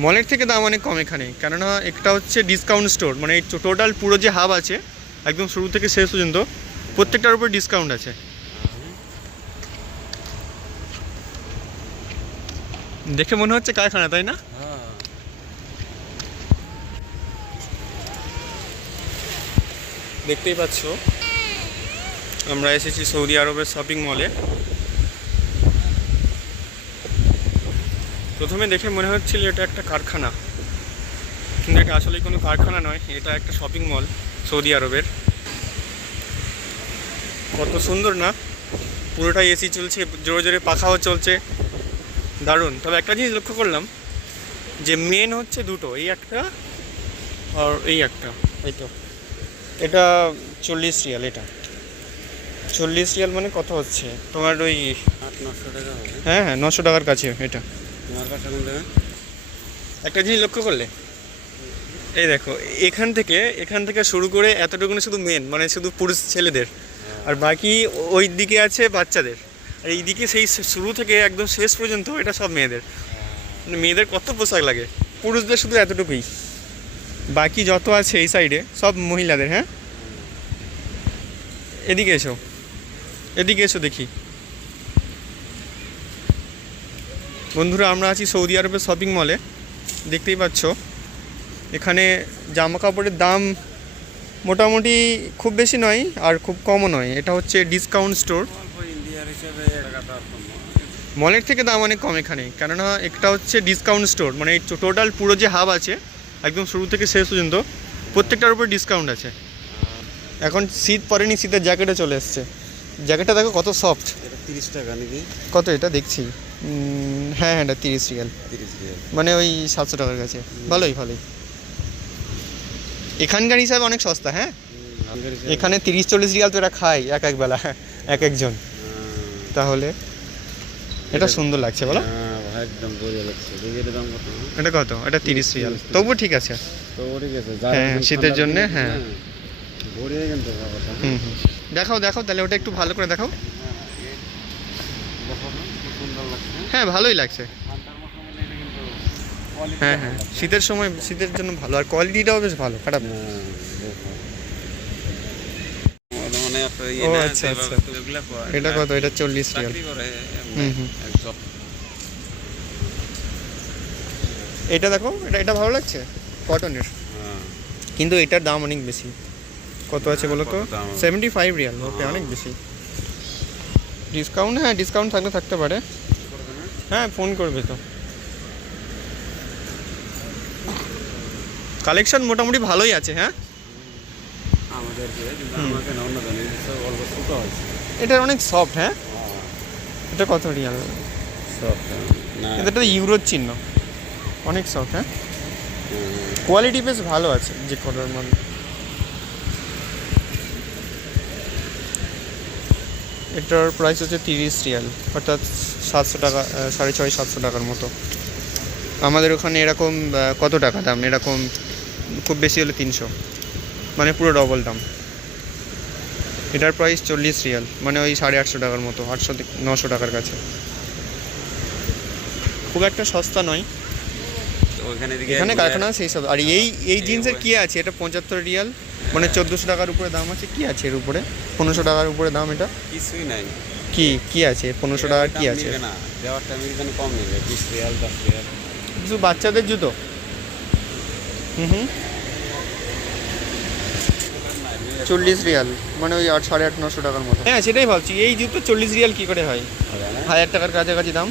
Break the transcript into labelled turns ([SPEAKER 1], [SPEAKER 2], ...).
[SPEAKER 1] মলের থেকে দাম অনেক কম এখানে। কেননা একটা হচ্ছে ডিসকাউন্ট স্টোর মানে এই টোটাল পুরো যে হাব আছে, একদম শুরু থেকে শেষ পর্যন্ত প্রত্যেকটার উপর ডিসকাউন্ট আছে। দেখে মনে হচ্ছে কারখানা, তাই না? দেখতেই পাচ্ছ, আমরা এসেছি সৌদি আরবের শপিং মলে প্রথমে দেখে মনে হচ্ছিল এটা একটা কারখানা। কিন্তু এটা আসলে কোনো কারখানা নয় এটা একটা শপিং মল সৌদি আরবের। কত সুন্দর না? পুরোটাই এসি চলছে জোরে জোরে পাখাও চলছে। দারুণ। তবে একটা জিনিস লক্ষ্য করলাম যে মেন হচ্ছে দুটো এই একটা আর এই একটা এই তো। এটা চল্লিশ রিয়াল এটা। চল্লিশ রিয়াল মানে কত হচ্ছে? তোমার ওই
[SPEAKER 2] আট নশো টাকা
[SPEAKER 1] হ্যাঁ হ্যাঁ নশো টাকার কাছে এটা। একটা জিনিস লক্ষ্য করলে? এই দেখো, এখান থেকে এখান থেকে শুরু করে এতটুকুনি শুধু মেন মানে শুধু পুরুষ ছেলেদের। আর বাকি ওই দিকে আছে বাচ্চাদের। আর এই দিকে সেই শুরু থেকে একদম শেষ পর্যন্ত এটা সব মেয়েদের। মানে মেয়েদের কত পোশাক লাগে। পুরুষদের শুধু এতটুকুই। বাকি যত আছে এই সাইডে সব মহিলাদের হ্যাঁ? এদিকে এসো। এদিকে এসো দেখি। বন্ধুরা আমরা আছি সৌদি আরবের শপিং মলে দেখতেই পাচ্ছ। এখানে জামা কাপড়ের দাম মোটামুটি খুব বেশি নয় আর খুব কমও নয়। এটা হচ্ছে ডিসকাউন্ট স্টোর
[SPEAKER 2] ইন্ডিয়ার হিসেবে
[SPEAKER 1] মলের থেকে দাম অনেক কম এখানে। কেননা একটা হচ্ছে ডিসকাউন্ট স্টোর মানে টোটাল পুরো যে হাব আছে একদম শুরু থেকে শেষ পর্যন্ত প্রত্যেকটার উপর ডিসকাউন্ট আছে। এখন শীত পরেনি শীতের জ্যাকেটে চলে এসছে। জ্যাকেটটা দেখো কত সফট
[SPEAKER 2] তিরিশ টাকা নাকি?
[SPEAKER 1] কত এটা? দেখছি। হ্যাঁ হ্যাঁ তিরিশ রিয়াল। মানে ওই সাতশো টাকার কাছে। ভালোই ভালোই। এখানকার হিসাবে অনেক সস্তা হ্যাঁ? এখানে তিরিশ চল্লিশ রিয়াল তো এরা খায় এক এক বেলা এক একজন। তাহলে এটা সুন্দর লাগছে বলো।
[SPEAKER 2] হ্যাঁ
[SPEAKER 1] এটা কত? এটা তিরিশ রিয়াল। তবুও ঠিক আছে। হ্যাঁ, শীতের জন্যে, হ্যাঁ। হুম হুম। দেখাও দেখাও তাহলে ওটা একটু ভালো করে দেখাও
[SPEAKER 2] দেখো না, কি সুন্দর লাগছে
[SPEAKER 1] হ্যাঁ ভালোই লাগছে। হ্যাঁ হ্যাঁ শীতের সময় শীতের জন্য ভালো। আর কোয়ালিটিটাও বেশ ভালো খারাপ না।
[SPEAKER 2] হ্যাঁ, মানে ইয়ে
[SPEAKER 1] ও, আচ্ছা, আচ্ছা। এটা কত? এটা চল্লিশ রিয়াল। হুম, হুম। এটা দেখো এটা এটা ভালো লাগছে? কটনের
[SPEAKER 2] হ্যাঁ।
[SPEAKER 1] কিন্তু এটার দাম অনেক বেশি। কত আছে বলো তো? সেভেন্টি ফাইভ রিয়াল ওকে অনেক বেশি। ডিসকাউন্ট হ্যাঁ ডিসকাউন্ট থাকলে থাকতে পারে। হ্যাঁ ফোন করবে তো। কালেকশন মোটামুটি ভালোই আছে হ্যাঁ? এটা অনেক সফট হ্যাঁ? এটা কত রিয়াল?
[SPEAKER 2] না
[SPEAKER 1] এটা ইউরোর চিহ্ন। অনেক সফট হ্যাঁ? কোয়ালিটি বেশ ভালো আছে যে কটার মধ্যে এটার প্রাইস হচ্ছে তিরিশ রিয়াল, অর্থাৎ সাতশো টাকা সাড়ে ছয়, সাতশো টাকার মতো। আমাদের ওখানে এরকম কত টাকা দাম? এরকম খুব বেশি হলে তিনশো। মানে পুরো ডবল দাম। এটার প্রাইস চল্লিশ রিয়াল মানে ওই সাড়ে আটশো টাকার মতো, আটশো, নশো টাকার কাছে। খুব একটা সস্তা নয়।
[SPEAKER 2] দিকে
[SPEAKER 1] এখানে কারখানা সেই সব। আর এই এই জিন্সের কি আছে? এটা পঁচাত্তর রিয়াল। মানে চোদ্দোশো টাকার উপরে দাম আছে। কি আছে এর উপরে? পনেরোশো টাকার উপরে দাম এটা?
[SPEAKER 2] কিছুই নাই।
[SPEAKER 1] কি? কি আছে? পনেরোশো টাকার কি আছে?
[SPEAKER 2] না। কম নেবে বিশ রিয়াল দশ রিয়াল।
[SPEAKER 1] কিছু বাচ্চাদের জুতো? হুম হুম। চল্লিশ রিয়াল। মানে ওই আট সাড়ে আট নশো টাকার মতো। হ্যাঁ সেটাই ভাবছি। এই জুতো চল্লিশ রিয়াল কি করে হয়? হাজার টাকার কাছাকাছি দাম।